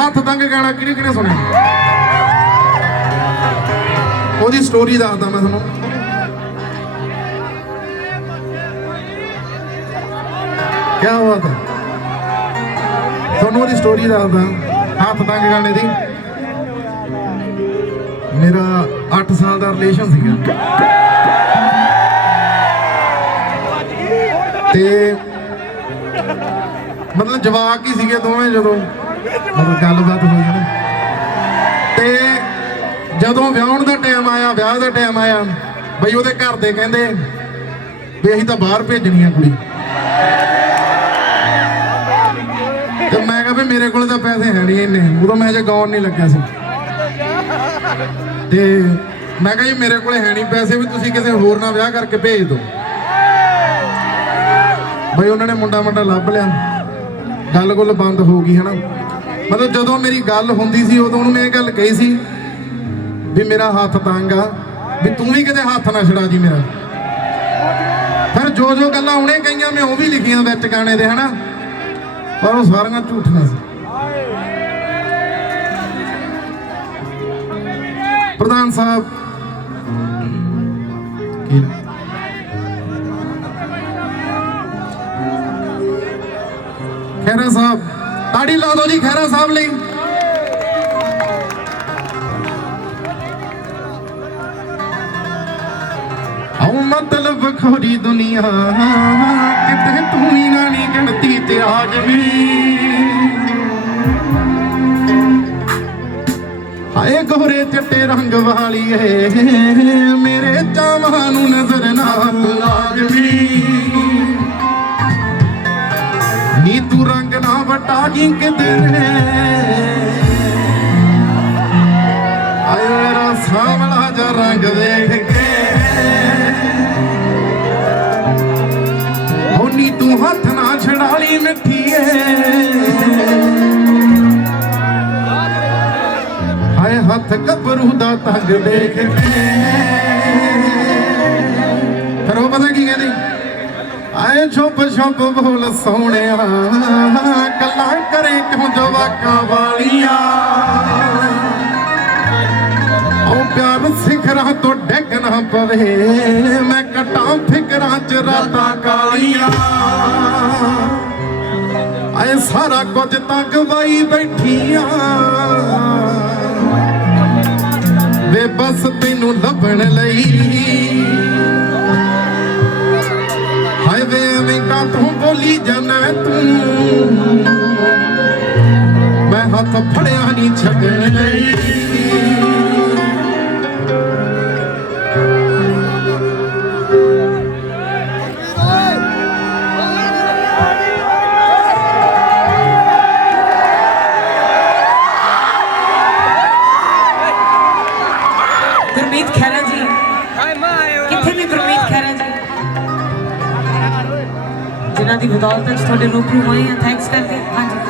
ਹੱਥ ਤੰਗ ਗਾਣਾ ਕਿਹਨੇ ਕਿਹਨੇ ਸੁਣਿਆ? ਉਹਦੀ ਸਟੋਰੀ ਦੱਸਦਾ ਮੈਂ ਤੁਹਾਨੂੰ। ਕੀ ਬਾਤ ਹੈ। ਤੁਹਾਨੂੰ ਉਹਦੀ ਸਟੋਰੀ ਦੱਸਦਾ। ਹੱਥ ਤੰਗ ਗਾਣੇ ਦੀ। ਮੇਰਾ 8 ਸਾਲ ਦਾ ਰਿਲੇਸ਼ਨ ਸੀਗਾ। ਤੇ ਮਤਲਬ ਜਵਾਕ ਹੀ ਸੀਗੇ ਦੋਵੇਂ ਜਦੋਂ। ਮਤਲਬ ਗੱਲਬਾਤ ਹੋਈ ਨਾ। ਤੇ ਜਦੋਂ ਵਿਆਹਣ ਦਾ ਟਾਈਮ ਆਇਆ, ਵਿਆਹ ਦਾ ਟਾਈਮ ਆਇਆ, ਬਈ ਉਹਦੇ ਘਰ ਦੇ ਕਹਿੰਦੇ ਵੀ ਅਸੀਂ ਤਾਂ ਬਾਹਰ ਭੇਜਣੀ ਆ ਕੁੜੀ। ਤੇ ਮੈਂ ਕਿਹਾ ਵੀ ਮੇਰੇ ਕੋਲ ਤਾਂ ਪੈਸੇ ਹੈ ਨਹੀਂ ਇੰਨੇ। ਉਦੋਂ ਮੈਂ ਜੇ ਗਾਉਣ ਨਹੀਂ ਲੱਗਿਆ ਸੀ। ਤੇ ਮੈਂ ਕਿਹਾ ਜੀ, ਮੇਰੇ ਕੋਲ ਹੈ ਨਹੀਂ ਪੈਸੇ ਵੀ ਤੁਸੀਂ ਕਿਸੇ ਹੋਰ ਨਾਲ ਵਿਆਹ ਕਰਕੇ ਭੇਜ ਦਿਓ। ਬਈ ਉਹਨਾਂ ਨੇ ਮੁੰਡਾ ਮੁੰਡਾ ਲੱਭ ਲਿਆ। ਗੱਲ ਗੁੱਲ ਬੰਦ ਹੋ ਗਈ, ਹਨਾ। ਮਤਲਬ ਜਦੋਂ ਮੇਰੀ ਗੱਲ ਹੁੰਦੀ ਸੀ, ਉਦੋਂ ਉਹਨੂੰ ਮੈਂ ਇਹ ਗੱਲ ਕਹੀ ਸੀ ਵੀ ਮੇਰਾ ਹੱਥ ਤੰਗ ਆ, ਵੀ ਤੂੰ ਵੀ ਕਿਤੇ ਹੱਥ ਨਾ ਛੜਾ ਜੀ ਮੇਰਾ। ਫਿਰ ਜੋ ਜੋ ਗੱਲਾਂ ਉਹਨੇ ਕਹੀਆਂ, ਮੈਂ ਉਹ ਵੀ ਲਿਖੀਆਂ ਵਿੱਚ ਗਾਣੇ ਦੇ ਹਨਾ? ਪਰ ਉਹ ਸਾਰੀਆਂ ਝੂਠੀਆਂ ਸੀ। ਪ੍ਰਧਾਨ ਸਾਹਿਬ, ਕੀ ਖਹਿਰਾ ਸਾਹਿਬ ਤਾੜੀ ਲਾ ਦਿਓ ਜੀ ਖਹਿਰਾ ਸਾਹਿਬ ਲਈ। ਆਉ ਮਤਲਬ ਖੋਰੀ ਦੁਨੀਆ ਕਿਤੇ ਤੂੰ ਹੀ ਨਾ ਨਹੀਂ ਗਿਣਤੀ ਤੇ ਆਜਮੀ ਹਾਏ ਗੋਰੇ ਚਿੱਟੇ ਰੰਗ ਵਾਲੀ ਵਾਲੀਏ ਮੇਰੇ ਚਾਵਾਂ ਨੂੰ ਨਜ਼ਰ ਨਾ ਲਾਜਮੀ ਨੀ ਤੂੰ ਰੰਗ ਨਾ ਵਟਾ ਜੀ ਕਿਧਰੇ ਆਏ ਮੇਰਾ ਸਾਵਲਾ ਜਿਹਾ ਰੰਗ ਵੇਖ ਕੇ। ਹੋ ਤੂੰ ਹੱਥ ਨਾ ਛੜਾ ਲਈ ਮਿੱਠੀਏ। ਹਾਏ ਹੱਥ ਗੱਭਰੂ ਦਾ ਤੰਗ ਦੇਖ ਕੇ। ਫਿਰ ਉਹ ਪਤਾ ਕੀ ਕਹਿੰਦੀ? ਆਏ ਛੁਪ ਛੁਪ ਬੋਲ ਸੋਹਣਿਆ ਗੱਲਾਂ ਕਰੇ ਕਿਉਂ ਜਵਾਕਾਂ ਵਾਲੀਆਂ? ਉਹ ਪਿਆਰ ਸਿਖਰਾਂ ਤੋਂ ਡਿੱਗ ਨਾ ਪਵੇ, ਮੈਂ ਕਟਾਂ ਫਿਕਰਾਂ ਚ ਰਾਤਾਂ ਕਾਲੀਆਂ। ਆਏ ਸਾਰਾ ਕੁਝ ਤਾਂ ਗਵਾਈ ਬੈਠੀਆਂ। ਵੇ ਬਸ ਤੈਨੂੰ ਲੱਭਣ ਲਈ ਤੂੰ ਬੋਲੀ ਜਾਣਾ ਤੂੰ। ਮੈਂ ਹੱਥ ਫੜਿਆ ਨਹੀਂ ਛੱਡਣ ਲਈ। ਜਿਨ੍ਹਾਂ ਦੀ ਬਦੌਲਤ ਅੱਜ ਤੁਹਾਡੇ ਰੂਬਰੂ ਹੋਏ ਹਾਂ। ਥੈਂਕਸ ਕਰਦੇ ਹਾਂਜੀ।